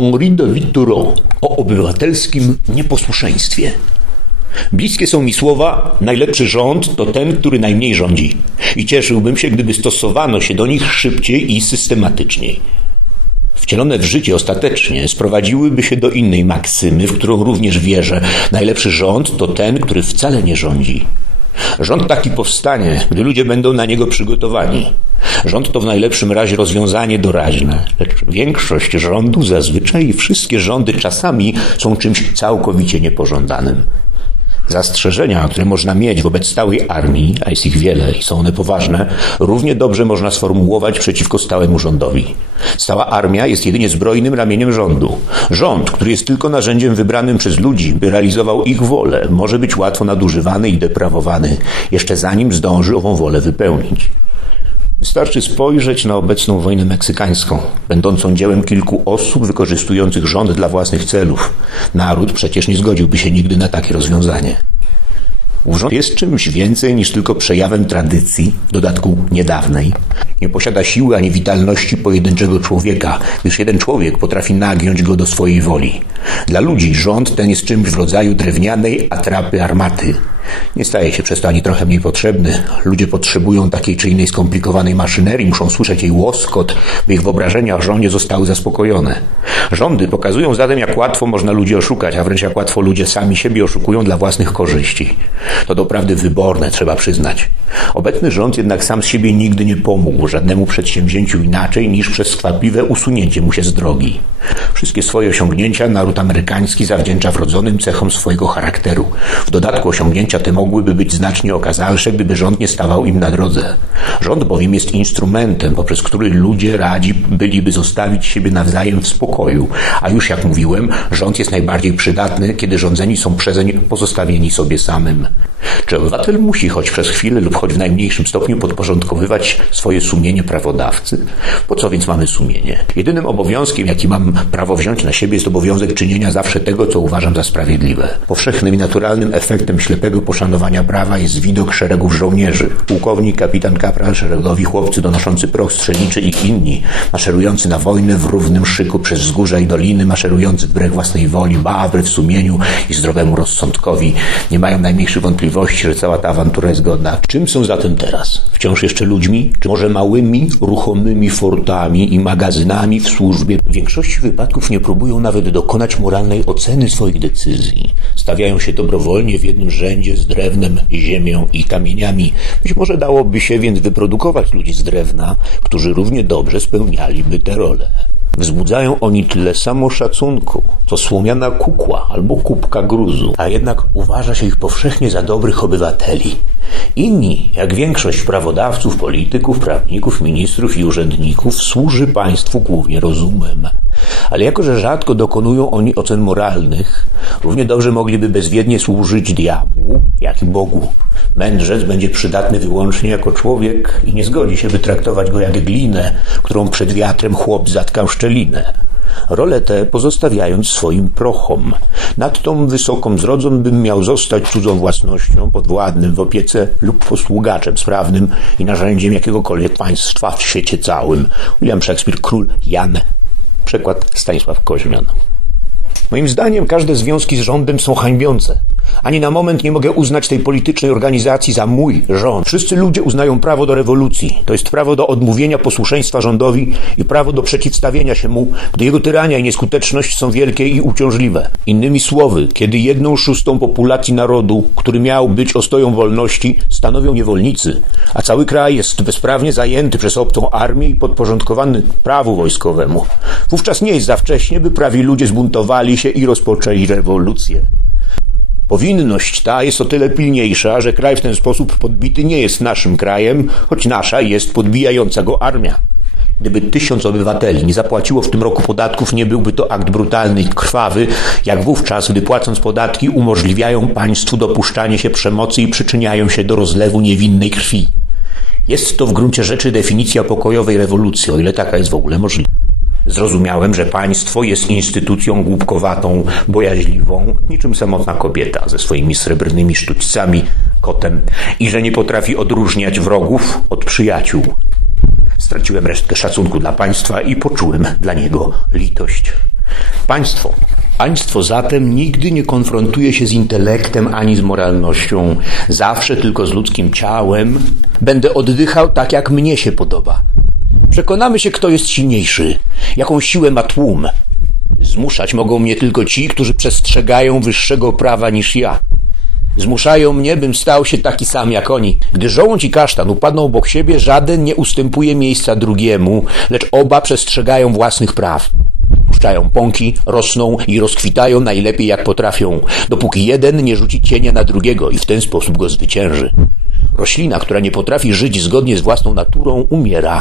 Henri David Thoreau o obywatelskim nieposłuszeństwie. Bliskie są mi słowa: najlepszy rząd to ten, który najmniej rządzi. I cieszyłbym się, gdyby stosowano się do nich szybciej i systematyczniej. Wcielone w życie ostatecznie sprowadziłyby się do innej maksymy, w którą również wierzę. Najlepszy rząd to ten, który wcale nie rządzi. Rząd taki powstanie, gdy ludzie będą na niego przygotowani. Rząd to w najlepszym razie rozwiązanie doraźne, lecz większość rządów zazwyczaj i wszystkie rządy czasami są czymś całkowicie niepożądanym. Zastrzeżenia, które można mieć wobec stałej armii, a jest ich wiele i są one poważne, równie dobrze można sformułować przeciwko stałemu rządowi. Stała armia jest jedynie zbrojnym ramieniem rządu. Rząd, który jest tylko narzędziem wybranym przez ludzi, by realizował ich wolę, może być łatwo nadużywany i deprawowany, jeszcze zanim zdąży ową wolę wypełnić. Wystarczy spojrzeć na obecną wojnę meksykańską, będącą dziełem kilku osób wykorzystujących rząd dla własnych celów. Naród przecież nie zgodziłby się nigdy na takie rozwiązanie. Ów rząd jest czymś więcej niż tylko przejawem tradycji, w dodatku niedawnej. Nie posiada siły ani witalności pojedynczego człowieka, gdyż jeden człowiek potrafi nagiąć go do swojej woli. Dla ludzi rząd ten jest czymś w rodzaju drewnianej atrapy armaty. Nie staje się przez to ani trochę mniej potrzebny. Ludzie potrzebują takiej czy innej skomplikowanej maszynerii, muszą słyszeć jej łoskot, by ich wyobrażenia o rządzie zostały zaspokojone. Rządy pokazują zatem, jak łatwo można ludzi oszukać, a wręcz jak łatwo ludzie sami siebie oszukują dla własnych korzyści. To doprawdy wyborne, trzeba przyznać. Obecny rząd jednak sam z siebie nigdy nie pomógł żadnemu przedsięwzięciu inaczej niż przez skwapliwe usunięcie mu się z drogi. Wszystkie swoje osiągnięcia naród amerykański zawdzięcza wrodzonym cechom swojego charakteru. W dodatku osiągnięcia te mogłyby być znacznie okazalsze, gdyby rząd nie stawał im na drodze. Rząd bowiem jest instrumentem, poprzez który ludzie radzi byliby zostawić siebie nawzajem w spokoju. A już jak mówiłem, rząd jest najbardziej przydatny, kiedy rządzeni są przezeń pozostawieni sobie samym. Czy obywatel musi choć przez chwilę lub choć w najmniejszym stopniu podporządkowywać swoje sumienie prawodawcy? Po co więc mamy sumienie? Jedynym obowiązkiem, jaki mam prawo wziąć na siebie, jest obowiązek czynienia zawsze tego, co uważam za sprawiedliwe. Powszechnym i naturalnym efektem ślepego poszanowania prawa jest widok szeregów żołnierzy. Pułkownik, kapitan, kapral, szeregowi chłopcy donoszący proch strzelniczy i inni, maszerujący na wojnę w równym szyku przez wzgórza i doliny, maszerujący wbrew własnej woli, ba, wbrew sumieniu i zdrowemu rozsądkowi, nie mają najmniejszych wątpliwości, że cała ta awantura jest godna. Czym są zatem teraz? Wciąż jeszcze ludźmi? Czy może małymi, ruchomymi fortami i magazynami w służbie? W większości wypadków nie próbują nawet dokonać moralnej oceny swoich decyzji. Stawiają się dobrowolnie w jednym rzędzie z drewnem, ziemią i kamieniami. Być może dałoby się więc wyprodukować ludzi z drewna, którzy równie dobrze spełnialiby tę rolę. Wzbudzają oni tyle samo szacunku, co słomiana kukła albo kubka gruzu, a jednak uważa się ich powszechnie za dobrych obywateli. Inni, jak większość prawodawców, polityków, prawników, ministrów i urzędników, służy państwu głównie rozumem. Ale jako, że rzadko dokonują oni ocen moralnych, równie dobrze mogliby bezwiednie służyć diabłu, jak i Bogu. Mędrzec będzie przydatny wyłącznie jako człowiek i nie zgodzi się wytraktować go jak glinę, którą przed wiatrem chłop zatkał szczelinę. Rolę tę pozostawiając swoim prochom. Nad tą wysoką zrodzą bym miał zostać cudzą własnością, podwładnym w opiece lub posługaczem sprawnym i narzędziem jakiegokolwiek państwa w świecie całym. William Shakespeare, Król Jan. Przekład Stanisław Koźmian. Moim zdaniem każde związki z rządem są hańbiące. Ani na moment nie mogę uznać tej politycznej organizacji za mój rząd. Wszyscy ludzie uznają prawo do rewolucji. To jest prawo do odmówienia posłuszeństwa rządowi i prawo do przeciwstawienia się mu, gdy jego tyrania i nieskuteczność są wielkie i uciążliwe. Innymi słowy, kiedy jedną szóstą populacji narodu, który miał być ostoją wolności, stanowią niewolnicy, a cały kraj jest bezprawnie zajęty przez obcą armię i podporządkowany prawu wojskowemu, wówczas nie jest za wcześnie, by prawi ludzie zbuntowali się i rozpoczęli rewolucję. Powinność ta jest o tyle pilniejsza, że kraj w ten sposób podbity nie jest naszym krajem, choć nasza jest podbijająca go armia. Gdyby tysiąc obywateli nie zapłaciło w tym roku podatków, nie byłby to akt brutalny i krwawy, jak wówczas, gdy płacąc podatki umożliwiają państwu dopuszczanie się przemocy i przyczyniają się do rozlewu niewinnej krwi. Jest to w gruncie rzeczy definicja pokojowej rewolucji, o ile taka jest w ogóle możliwa. Zrozumiałem, że państwo jest instytucją głupkowatą, bojaźliwą, niczym samotna kobieta ze swoimi srebrnymi sztućcami, kotem i że nie potrafi odróżniać wrogów od przyjaciół. Straciłem resztkę szacunku dla państwa i poczułem dla niego litość. Państwo. Państwo zatem nigdy nie konfrontuje się z intelektem ani z moralnością. Zawsze tylko z ludzkim ciałem. Będę oddychał tak, jak mnie się podoba. Przekonamy się, kto jest silniejszy, jaką siłę ma tłum. Zmuszać mogą mnie tylko ci, którzy przestrzegają wyższego prawa niż ja. Zmuszają mnie, bym stał się taki sam jak oni. Gdy żołądź i kasztan upadną obok siebie, żaden nie ustępuje miejsca drugiemu, lecz oba przestrzegają własnych praw. Puszczają pąki, rosną i rozkwitają najlepiej jak potrafią, dopóki jeden nie rzuci cienia na drugiego i w ten sposób go zwycięży. Roślina, która nie potrafi żyć zgodnie z własną naturą, umiera.